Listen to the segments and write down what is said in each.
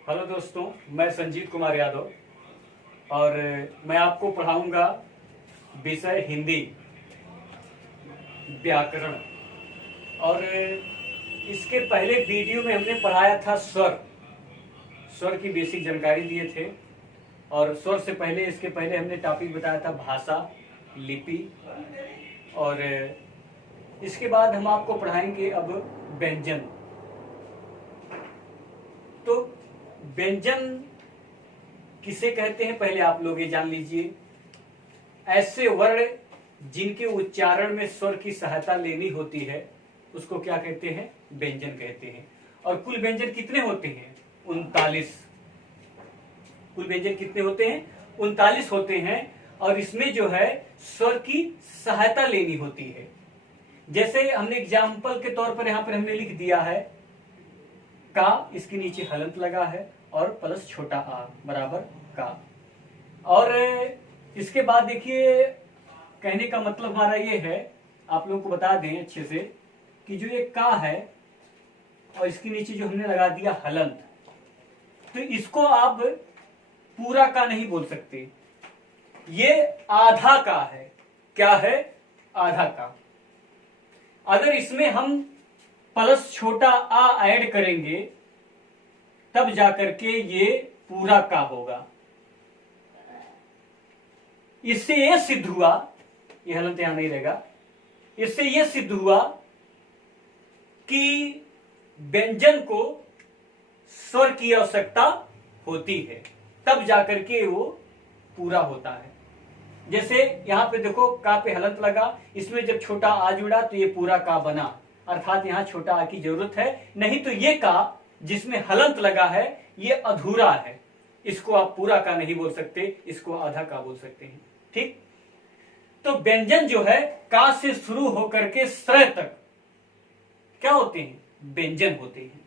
Hello दोस्तों, मैं संजीत कुमार यादव और मैं आपको पढ़ाऊंगा विषय हिंदी व्याकरण। और इसके पहले वीडियो में हमने पढ़ाया था स्वर की बेसिक जानकारी दिए थे। और स्वर से पहले इसके पहले हमने टॉपिक बताया था भाषा, लिपि। और इसके बाद हम आपको पढ़ाएंगे अब व्यंजन। तो व्यंजन किसे कहते हैं पहले आप लोग ये जान लीजिए। ऐसे वर्ण जिनके उच्चारण में स्वर की सहायता लेनी होती है उसको क्या कहते हैं? व्यंजन कहते हैं। और कुल व्यंजन कितने होते हैं? 39। कुल व्यंजन कितने होते हैं? 39 होते हैं। और इसमें जो है स्वर की सहायता लेनी होती है। जैसे हमने एग्जाम्पल के तौर पर यहां पर हमने लिख दिया है का, इसके नीचे हलंत लगा है और प्लस छोटा आ बराबर का। और इसके बाद देखिए, कहने का मतलब हमारा ये है, आप लोगों को बता दें अच्छे से कि जो ये का है और इसके नीचे जो हमने लगा दिया हलंत, तो इसको आप पूरा का नहीं बोल सकते। ये आधा का है। क्या है? आधा का। अगर इसमें हम प्लस छोटा आ ऐड करेंगे तब जाकर के ये पूरा का होगा। इससे यह सिद्ध हुआ, यह हलंत यहां नहीं रहेगा, इससे यह सिद्ध हुआ कि व्यंजन को स्वर की आवश्यकता होती है, तब जाकर के वो पूरा होता है। जैसे यहां पे देखो, का पे हलंत लगा, इसमें जब छोटा आ जुड़ा तो ये पूरा का बना, अर्थात यहां छोटा आ की जरूरत है। नहीं तो ये का जिसमें हलंत लगा है ये अधूरा है, इसको आप पूरा का नहीं बोल सकते, इसको आधा का बोल सकते हैं। ठीक? तो व्यंजन जो है का से शुरू होकर के स्त्र तक क्या होते हैं? व्यंजन होते हैं।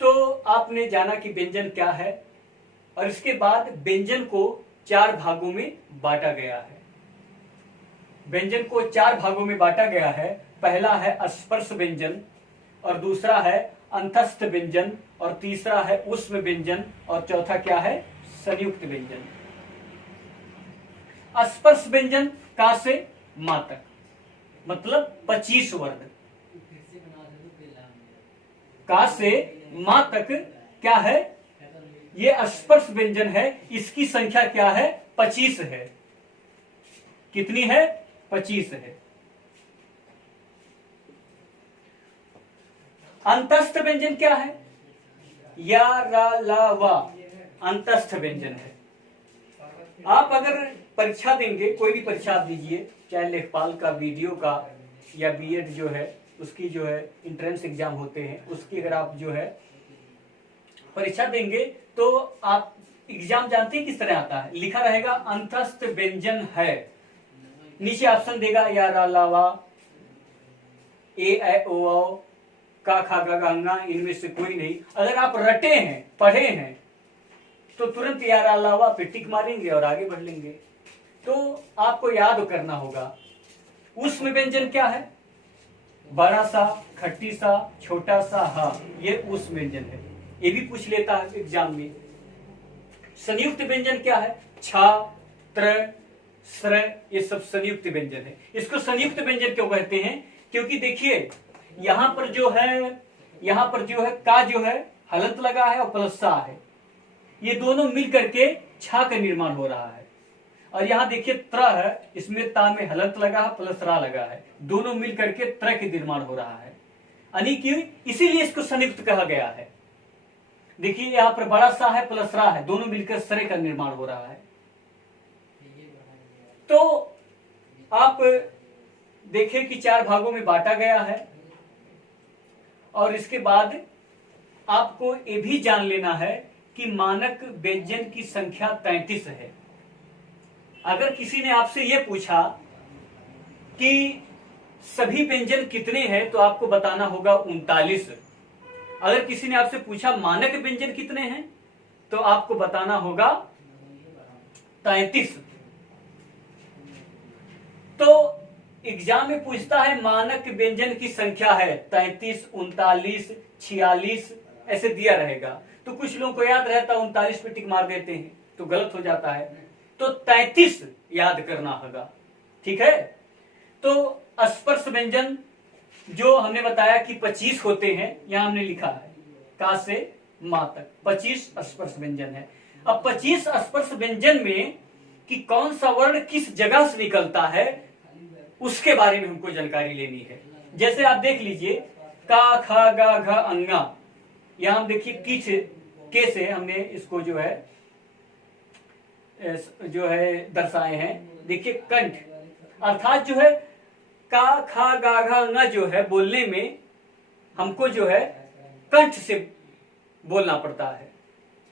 तो आपने जाना कि व्यंजन क्या है। और इसके बाद व्यंजन को 4 भागों में बांटा गया है। व्यंजन को 4 भागों में बांटा गया है। पहला है स्पर्श व्यंजन, और दूसरा है अंतस्थ व्यंजन, और तीसरा है ऊष्म व्यंजन, और चौथा क्या है? संयुक्त व्यंजन। स्पर्श व्यंजन का से मा तक, मतलब 25 वर्ण। का से मा तक क्या है? ये स्पर्श व्यंजन है। इसकी संख्या क्या है? 25 है। कितनी है? 25 है। अंतस्थ व्यंजन क्या है? या रा ला वा अंतस्थ व्यंजन है। आप अगर परीक्षा देंगे, कोई भी परीक्षा आप दीजिए, चाहे लेखपाल का, वीडियो का, या बीएड जो है उसकी जो है इंट्रेंस एग्जाम होते हैं, उसकी अगर आप जो है परीक्षा देंगे तो आप एग्जाम जानते हैं किस तरह आता है? लिखा रहेगा अंतस्थ व्यंजन है, नीचे ऑप्शन देगा या रा ला वा, ए ऐ ओ औ, का खा गा गा, इनमें से कोई नहीं। अगर आप रटे हैं, पढ़े हैं, तो तुरंत या रा ला वा पे टिक मारेंगे और आगे बढ़ लेंगे। तो आपको याद करना होगा ऊष्म व्यंजन क्या है? बड़ा सा, खट्टी सा, छोटा सा हा, ये ऊष्म व्यंजन है। ये भी पूछ लेता है एग्जाम में। संयुक्त व्यंजन क्या है? छा, त्र, स्र, ये सब संयुक्त व्यंजन है। इसको संयुक्त व्यंजन क्यों कहते हैं? क्योंकि देखिए यहां पर जो है का जो है हलंत लगा है और प्लस सा है, ये दोनों मिल करके छा का निर्माण हो रहा है। और यहां देखिए त्र है, इसमें ता में हलंत लगा है, प्लस रा लगा है, दोनों मिल करके त्र के निर्माण हो रहा है। यानी कि इसीलिए इसको संयुक्त कहा गया है। देखिए यहां पर बड़ा सा है, प्लस रा है, दोनों मिलकर स्र का निर्माण हो रहा है। तो आप देखें कि 4 भागों में बांटा गया है। और इसके बाद आपको ये भी जान लेना है कि मानक व्यंजन की संख्या 33 है। अगर किसी ने आपसे यह पूछा कि सभी व्यंजन कितने हैं, तो आपको बताना होगा 39। अगर किसी ने आपसे पूछा मानक व्यंजन कितने हैं, तो आपको बताना होगा 33। तो एग्जाम में पूछता है मानक व्यंजन की संख्या है 33, 39, 46, ऐसे दिया रहेगा। तो कुछ लोगों को याद रहता 39 पे टिक मार देते हैं तो गलत हो जाता है, तो 33 याद करना होगा। ठीक है, तो स्पर्श व्यंजन जो हमने बताया कि 25 होते हैं, यहां हमने लिखा है का से मा तक 25 स्पर्श व्यंजन है। अब 25 स्पर्श व्यंजन में कि कौन सा वर्ण किस जगह से निकलता है उसके बारे में हमको जानकारी लेनी है। जैसे आप देख लीजिए का खा गा घा अंगा, यहां हम देखिए किच के से हमने इसको जो है दर्शाए हैं। देखिए कंठ, अर्थात जो है का खा गा घा अंगा जो है बोलने में हमको जो है कंठ से बोलना पड़ता है।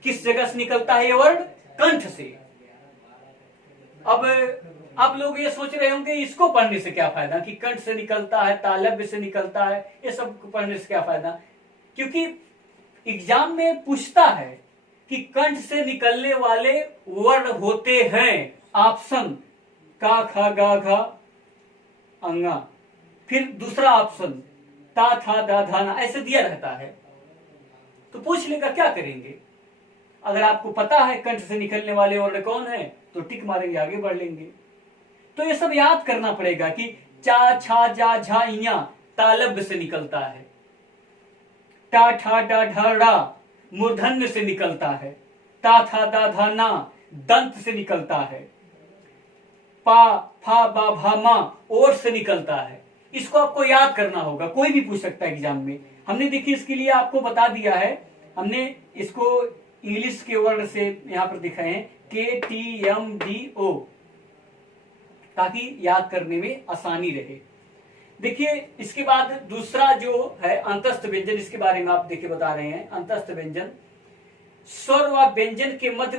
किस जगह से निकलता है ये वर्ण? कंठ से। अब आप लोग ये सोच रहे होंगे इसको पढ़ने से क्या फायदा कि कंठ से निकलता है, तालव्य से निकलता है, ये सब पढ़ने से क्या फायदा? क्योंकि एग्जाम में पूछता है कि कंठ से निकलने वाले वर्ण होते हैं, ऑप्शन का खा गा घा अंगा, फिर दूसरा ऑप्शन ता था दा धा ना, ऐसे दिया रहता है। तो पूछ लेकर क्या करेंगे? अगर आपको पता है कंठ से निकलने वाले वर्ण कौन है तो टिक मारेंगे, आगे बढ़ लेंगे। तो ये सब याद करना पड़ेगा कि चा छा जा झा इया तालव्य से निकलता है, टा ठा डा ढा ड़ा मूर्धन्य से निकलता है, ता था दा धा ना दंत से निकलता है, पा फा बा भा मा ओर से निकलता है। इसको आपको याद करना होगा, कोई भी पूछ सकता है एग्जाम में। हमने देखिए इसके लिए आपको बता दिया है, हमने इसको इंग्लिश के वर्ण से यहां पर दिखाए हैं KTMDO, ताकि याद करने में आसानी रहे। देखिए इसके बाद दूसरा जो है अंतस्थ व्यंजन, इसके बारे में आप देखिए बता रहे हैं। अंतस्थ व्यंजन स्वर व व्यंजन के मध्य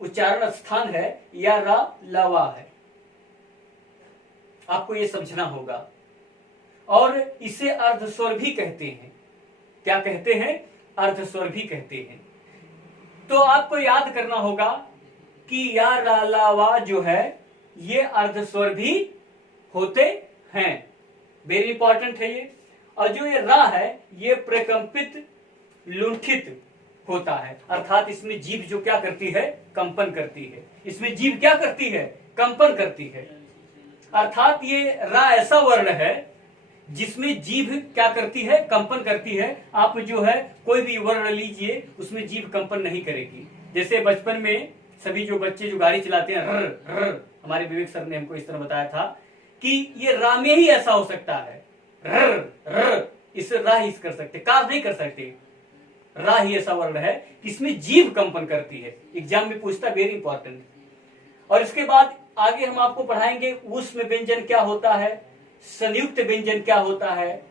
उच्चारण स्थान है या रा लवा है, आपको ये समझना होगा। और इसे अर्धस्वर भी कहते हैं। क्या कहते हैं? अर्धस्वर भी कहते हैं। तो आपको याद करना होगा कि या रा ला वा जो है ये अर्धस्वर भी होते हैं, वेरी इंपॉर्टेंट है ये। और जो ये रा है ये प्रकंपित लुंठित होता है, अर्थात इसमें जीभ जो क्या करती है? कंपन करती है। इसमें जीभ क्या करती है? कंपन करती है। अर्थात ये रा ऐसा वर्ण है जिसमें जीभ क्या करती है? कंपन करती है। आप जो है कोई भी वर्ण लीजिए उसमें जीभ कंपन नहीं करेगी। जैसे बचपन में सभी जो बच्चे जो गाड़ी चलाते हैं रर रर, हमारे विवेक सर ने हमको इस तरह बताया था कि ये रा में ही ऐसा हो सकता है, रर रर, इसे रा ही कर सकते, कार नहीं कर सकते। रा ही ऐसा वर्ण है कि इसमें जीभ कंपन करती है। एग्जाम में पूछता, वेरी इंपॉर्टेंट। और इसके बाद आगे हम आपको पढ़ाएंगे ऊष्म व्यंजन क्या होता है, संयुक्त व्यंजन क्या होता है,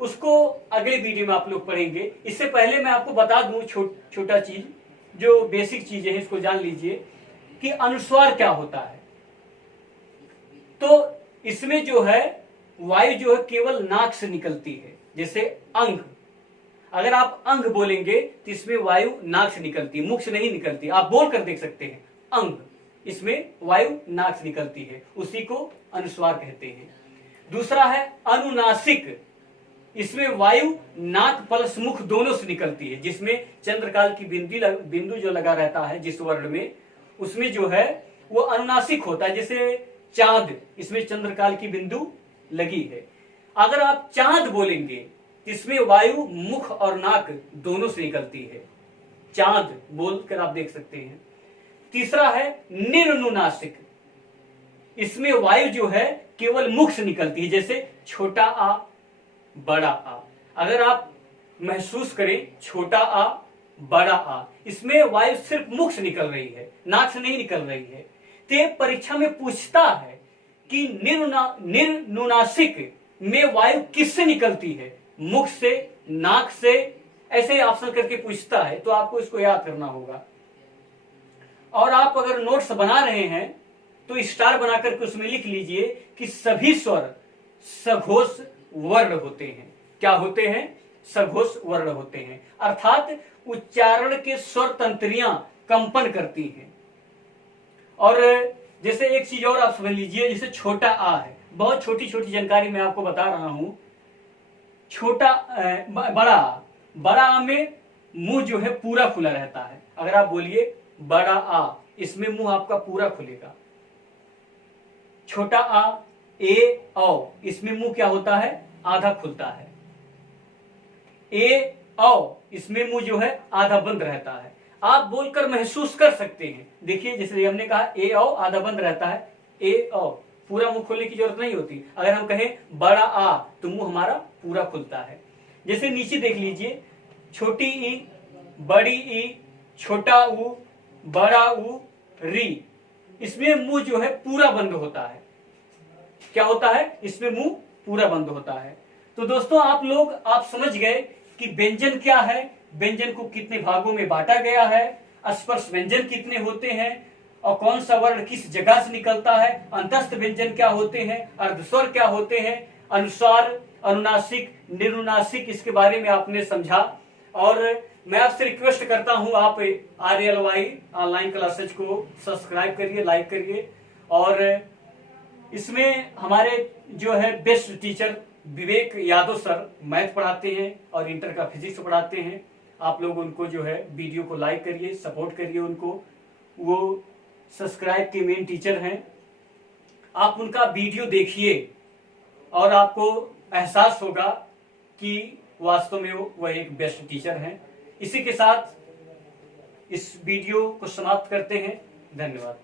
उसको अगले वीडियो में आप लोग पढ़ेंगे। इससे पहले मैं आपको बता दूं छोटा चीज, जो बेसिक चीजें हैं इसको जान लीजिए कि अनुस्वार क्या होता है। तो इसमें जो है वायु जो है केवल नाक से निकलती है। जैसे अंग, अगर आप अंग बोलेंगे तो इसमें वायु नाक से निकलती है, मुख से नहीं निकलती। आप बोल कर देख सकते हैं अंग, इसमें वायु नाक से निकलती है, उसी को अनुस्वार कहते हैं। दूसरा है अनुनासिक, इसमें वायु नाक प्लस मुख दोनों से निकलती है, जिसमें चंद्रकाल की बिंदु जो लगा रहता है जिस वर्ण में, उसमें जो है वो अनुनासिक होता है। जैसे चांद, इसमें चंद्रकाल की बिंदु लगी है। अगर आप चांद बोलेंगे इसमें वायु मुख और नाक दोनों से निकलती है, चांद बोलकर आप देख सकते हैं। तीसरा है निर्नुनासिक, इसमें वायु जो है केवल मुख से निकलती है। जैसे छोटा आ बड़ा आ, अगर आप महसूस करें छोटा आ बड़ा आ, इसमें वायु सिर्फ मुख से निकल रही है, नाक से नहीं निकल रही है। तो परीक्षा में पूछता है कि निर्नुनासिक में वायु किससे निकलती है, मुख से, नाक से, ऐसे ऑप्शन करके पूछता है। तो आपको इसको याद करना होगा। और आप अगर नोट्स बना रहे हैं तो स्टार बनाकर के उसमें लिख लीजिए कि सभी स्वर सघोष वर्ण होते हैं। क्या होते हैं? सघोष वर्ण होते हैं, अर्थात उच्चारण के स्वर तंत्रियां कंपन करती हैं। और जैसे एक चीज और आप समझ लीजिए, जैसे छोटा आ है, बहुत छोटी छोटी जानकारी मैं आपको बता रहा हूं। छोटा बड़ा, बड़ा आ में मुंह जो है पूरा खुला रहता है। अगर आप बोलिए बड़ा आ, इसमें मुंह आपका पूरा खुलेगा। छोटा आ, ए औ, इसमें मुंह क्या होता है, आधा खुलता है। ए औ, इसमें मुंह जो है आधा बंद रहता है। आप बोलकर महसूस कर सकते हैं। देखिए जैसे हमने कहा ए औ आधा बंद रहता है, ए औ पूरा मुंह खोलने की जरूरत नहीं होती। अगर हम कहें बड़ा आ तो मुंह हमारा पूरा खुलता है। जैसे नीचे देख लीजिए, छोटी ई, बड़ी ई, छोटा ऊ, बड़ा ऊ, री, इसमें मुंह जो है पूरा बंद होता है। क्या होता है, इसमें मुंह पूरा बंद होता है। तो दोस्तों आप समझ गए कि व्यंजन क्या है, व्यंजन को कितने भागों में बांटा गया है, स्पर्श व्यंजन कितने होते हैं और कौन सा वर्ण किस जगह से निकलता है, अंतस्थ व्यंजन क्या होते हैं, अर्धस्वर क्या होते हैं, अनुस्वार, अनुनासिक, निरुनासिक, इसके बारे में आपने समझा। और मैं आपसे रिक्वेस्ट करता हूं आप RLY ऑनलाइन क्लासेज को सब्सक्राइब करिए, लाइक करिए। और इसमें हमारे जो है बेस्ट टीचर विवेक यादव सर मैथ पढ़ाते हैं और इंटर का फिजिक्स पढ़ाते हैं। आप लोग उनको जो है वीडियो को लाइक करिए, सपोर्ट करिए उनको। वो सब्सक्राइब के मेन टीचर हैं। आप उनका वीडियो देखिए और आपको एहसास होगा कि वास्तव में वो एक बेस्ट टीचर हैं। इसी के साथ इस वीडियो को समाप्त करते हैं। धन्यवाद।